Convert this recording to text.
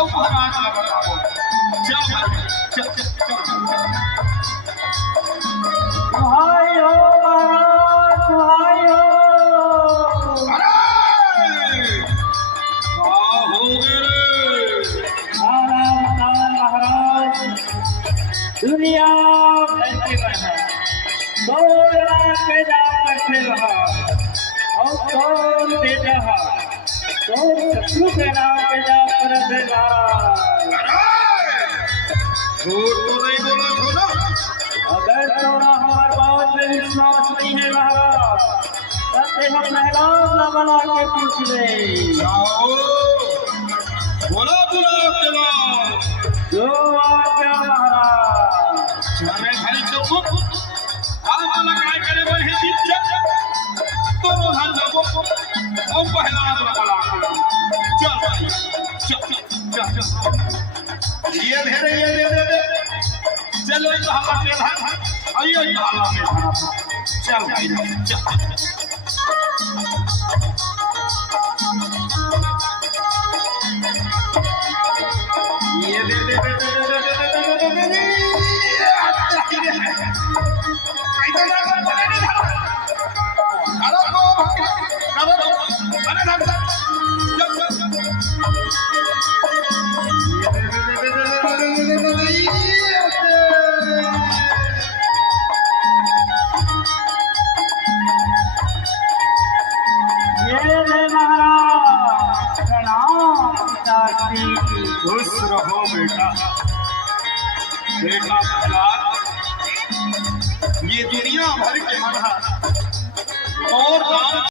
बताओ महाराज ना बताओ। चल भाई चल चल भाई हो महाराज, भाई हो। अरे क्या हो गए? महाराज, दुनिया फैलती रहा, दौड़ के जा करते रहा और कौन दे रहा, कौन शत्रु के नाम पे जा कर दे रहा। झूठ तो नहीं बोला था ना? अगर तोरा हमारे बात में विश्वास नहीं है महाराज, तब से हम महराज न बना के पूछ ले। जाओ बोला बोला चला जो आज्ञा महाराज। चले भाई चुप आप वाला काय करे भाई हिंदी चल तो हाल लगो और पहला वाला बोला चल भाई चल चल चल ये धीरे ये दे चलो ये हवा के धार आइए ये हवा के धार चल भाई चल ये दे खुश रहो बेटा। बेटा प्रहलाद, ये दुनिया भर के मन और